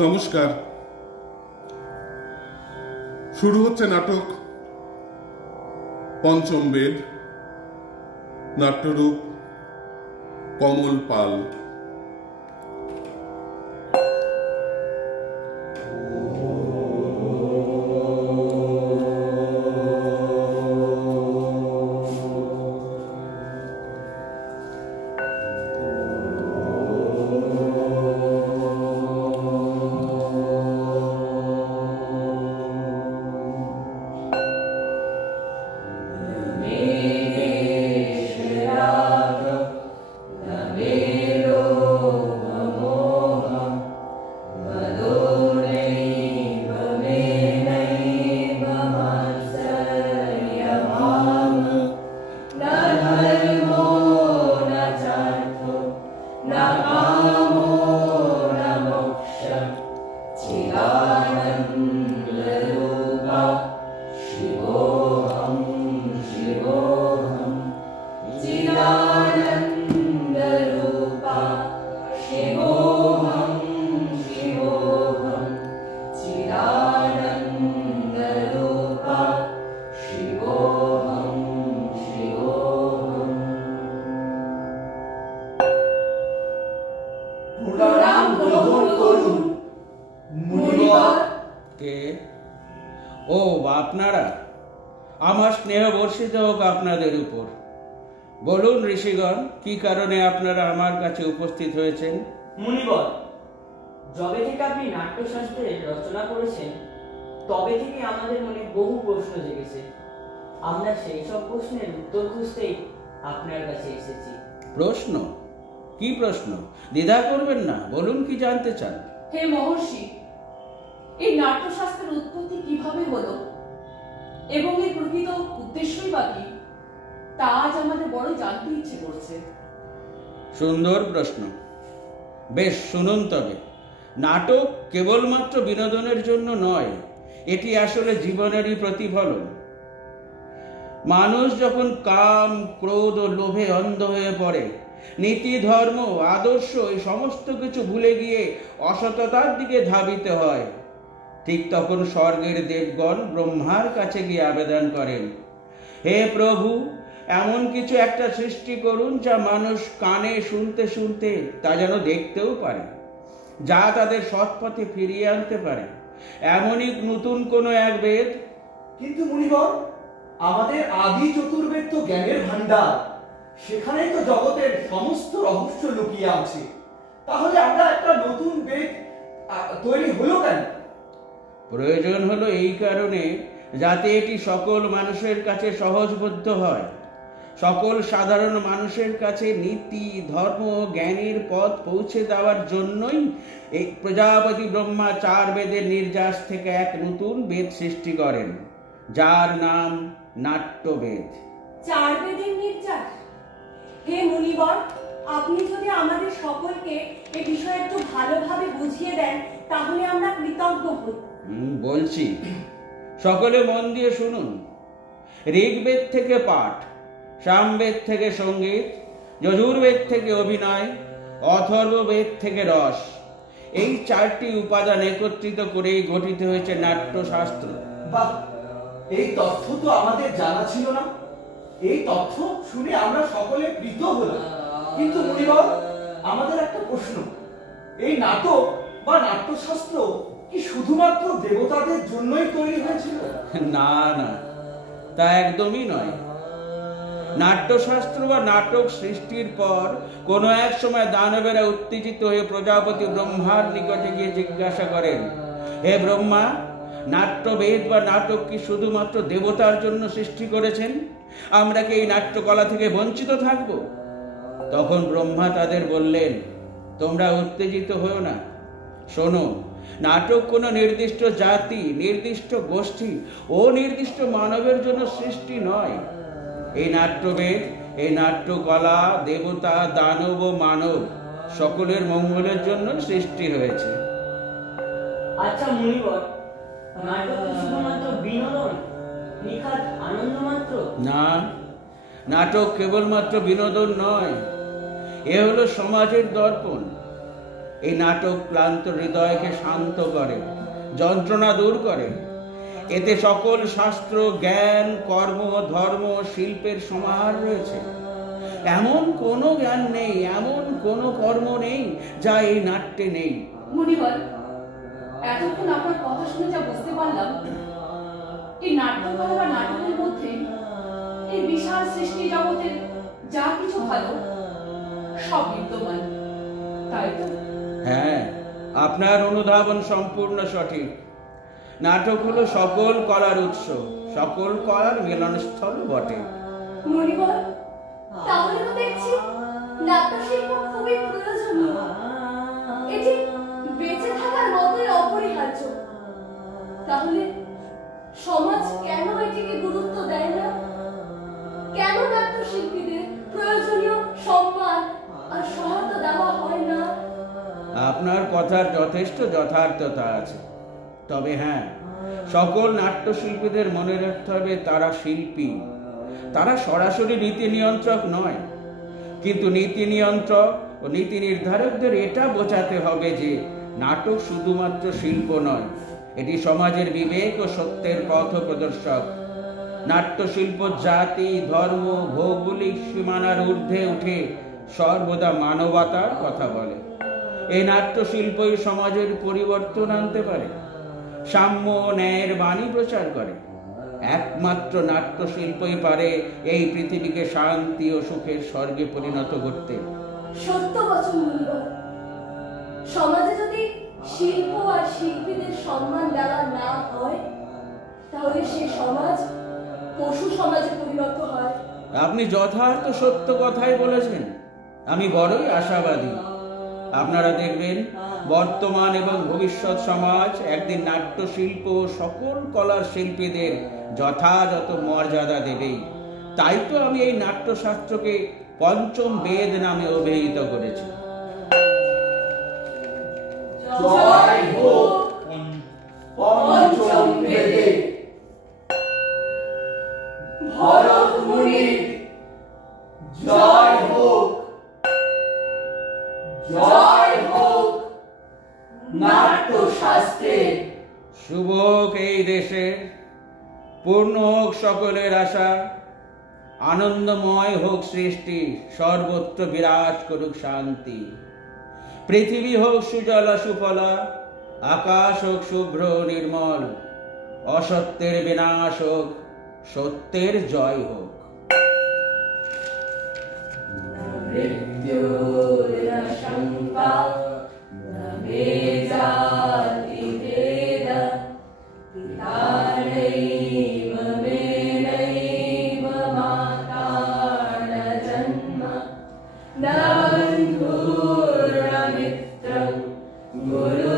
নমস্কার। শুরু হচ্ছে নাটক পঞ্চম বেদ, নাট্যরূপ কমল পাল। আপনারা আমার স্নেহ বর্ষিত হোক আপনাদের উপর। বলুন ঋষিগণ, কি কারণে আপনারা আমার কাছে উপস্থিত হয়েছেন? মুনিবর, যবে থেকে আপনি নাট্যশাস্ত্রের রচনা করেছেন তবে থেকে আমাদের মনে বহু প্রশ্ন জেগেছে। আমরা সেই সব প্রশ্নের উত্তর খুঁজতেই আপনার কাছে এসেছি। প্রশ্ন? কি প্রশ্ন? দ্বিধা করবেন না, বলুন কি জানতে চান। হে মহর্ষি, এই নাট্যশাস্ত্রের উৎপত্তি কিভাবে হলো এবং এর প্রকৃত উদ্দেশ্যই বা কি, তা আজ আমাদের বড় জানতে ইচ্ছে করছে। সুন্দর প্রশ্ন। বেশ, শুনুন তবে। নাটক কেবলমাত্র বিনোদনের জন্য নয়, এটি আসলে জীবনেরই প্রতিফলন। মানুষ যখন কাম, ক্রোধ ও লোভে অন্ধ হয়ে পড়ে, নীতি, ধর্ম, আদর্শ এই সমস্ত কিছু ভুলে গিয়ে অসততার দিকে ধাবিত হয়, ঠিক তখন স্বর্গের দেবগণ ব্রহ্মার কাছে গিয়ে আবেদন করেন, হে প্রভু, এমন কিছু একটা সৃষ্টি করুন যা মানুষ কানে শুনতে শুনতে তা যেন দেখতেও পারে, যা তাদের সৎপথে ফিরিয়ে আনতে পারে। এমনই নতুন কোনো এক বেদ। কিন্তু মুনিবর, আমাদের আদি চতুর্বেদ তো জ্ঞানের ভান্ডার, সেখানেই তো জগতের সমস্ত রহস্য লুকিয়ে আছে। তাহলে আমরা একটা নতুন বেদ তৈরি হলো কেন? প্রয়োজন হলো এই কারণে, যাতে এটি সকল মানুষের কাছে সহজবোধ্য হয়। সকল সাধারণ মানুষের কাছে নীতি, ধর্ম, জ্ঞানের পথ পৌঁছে দেওয়ার জন্যই এই প্রজাপতি ব্রহ্মা 4 বেদের নির্যাস থেকে এক নতুন বেদ সৃষ্টি করেন, যার নাম নাট্যবেদ। 4 বেদের নির্যাস? হে মুনিবর, আপনি যদি আমাদের সকলকে এই বিষয়ে একটু ভালোভাবে বুঝিয়ে দেন তাহলে আমরা কৃতজ্ঞ হই। বলছি, সকলে মন দিয়ে শুনুন। ঋগ্বেদ থেকে পাঠ, সামবেদ থেকে সঙ্গীত, যজুর্বেদ থেকে অভিনয়, অথর্ববেদ থেকে রস, এই 4টি উপাদান একত্রিত করেই গঠিত হয়েছে নাট্যশাস্ত্র। বাহ, এই তথ্য তো আমাদের জানা ছিল না। এই তথ্য শুনে আমরা সকলে প্রীত হলাম। কিন্তু মুনিবর, আমাদের একটা প্রশ্ন, এই নাটক বা নাট্যশাস্ত্র কি শুধুমাত্র দেবতাদের জন্যই তৈরি হয়েছিল? না না, তা একদমই নয়। নাট্যশাস্ত্র বা নাটক সৃষ্টির পর কোনো এক সময় দানবেরা উত্তেজিত হয়ে প্রজাপতি ব্রহ্মার নিকটে গিয়ে জিজ্ঞাসা করেন, হে ব্রহ্মা, নাট্যবেদ বা নাটক কি শুধুমাত্র দেবতার জন্য সৃষ্টি করেছেন? আমরা কি এই নাট্যকলা থেকে বঞ্চিত থাকব? তখন ব্রহ্মা তাদের বললেন, তোমরা উত্তেজিত হও না। শোনো, নাটক কোনো নির্দিষ্ট জাতি, নির্দিষ্ট গোষ্ঠী ও নির্দিষ্ট মানবের জন্য সৃষ্টি নয়। এই নাট্যবেদ, এই নাট্যকলা দেবতা, দানব ও মানব সকলের মঙ্গলের জন্য সৃষ্টি হয়েছে। আচ্ছা মুনিবর, নাটক শুধুমাত্র বিনোদন, নিখাত আনন্দ মাত্র? না, নাটক কেবলমাত্র বিনোদন নয়, এ হলো সমাজের দর্পণ। এই নাটক ক্লান্ত হৃদয়কে শান্ত করে, যন্ত্রণা দূর করে। এতে সকল শাস্ত্র, জ্ঞান, কর্ম, ধর্ম, শিল্পের সমাহার রয়েছে। এমন কোনো জ্ঞান নেই, এমন কোনো কর্ম নেই যা এই নাট্যে নেই। মুনিবর, এতক্ষণ আপনার কথা শুনে যা বুঝতে পারলাম, এই নাট্যকলা বা নাটকের মধ্যে এই বিশাল সৃষ্টি জগতের যা কিছু ভালো সব বিদ্যমান, তাই তো? হ্যাঁ, আপনার অনুধাবন সম্পূর্ণ সঠিক। নাটক হলো সকল কলার উৎস, সকল কলার মিলনস্থল বটে। মণিবর, তাহলে তো দেখছি নাট্যশিল্প খুবই প্রয়োজনীয়। এটি বেঁচে থাকার মতোই অপরিহার্য। তাহলে সমাজ কেন এটিকে গুরুত্ব দেয় না? কেন নাট্যশিল্পীদের প্রয়োজনীয় সম্মান আর সহায়তা দেওয়া হয় না? আপনার কথার যথেষ্ট যথার্থতা আছে। তবে হ্যাঁ, সকল নাট্যশিল্পীদের মনে রাখতে হবে তারা শিল্পী, তারা সরাসরি নীতি নিয়ন্ত্রক নয়। কিন্তু নীতি নিয়ন্ত্রক ও নীতি নির্ধারকদের এটা বোঝাতে হবে যে নাটক শুধুমাত্র শিল্প নয়, এটি সমাজের বিবেক ও সত্যের পথ প্রদর্শক। নাট্যশিল্প জাতি, ধর্ম, ভৌগোলিক সীমানার ঊর্ধ্বে উঠে সর্বদা মানবতার কথা বলে। এই নাট্যশিল্পই সমাজের পরিবর্তন আনতে পারে, সাম্য ন্যায়ের বাণী প্রচার করে। একমাত্র নাট্যশিল্পই পারে এই পৃথিবীকে শান্তি ও সুখের স্বর্গে পরিণত করতে। সত্য বচন মণিবর। সমাজে যদি শিল্প আর শিল্পীদের সম্মান দেওয়া না হয়, তাহলে সে সমাজ পশু সমাজে পরিণত হয়। আপনি যথার্থ সত্য কথাই বলেছেন। আমি বড়ই আশাবাদী। আপনারা দেখবেন বর্তমান এবং ভবিষ্যৎ সমাজ একদিন নাট্যশিল্প সকল কলার শিল্পীদের যথাযথ মর্যাদা দেবেই। তাই তো আমি এই নাট্যশাস্ত্রকে পঞ্চম বেদ নামে অভিহিত করেছি। জয় হোক পঞ্চম বেদে ভরত মুনির, জয় হোক, জয় হোক নাট্যশাস্ত্রে। শুভ হোক এই দেশে, পূর্ণ হোক সকলের আশা, আনন্দময় হোক সৃষ্টি, সর্বত্র বিরাজ করুক শান্তি। পৃথিবী হোক সুজলা সুফলা, আকাশ হোক শুভ্র নির্মল, অসত্যের বিনাশ হোক, সত্যের জয় হোক। Guru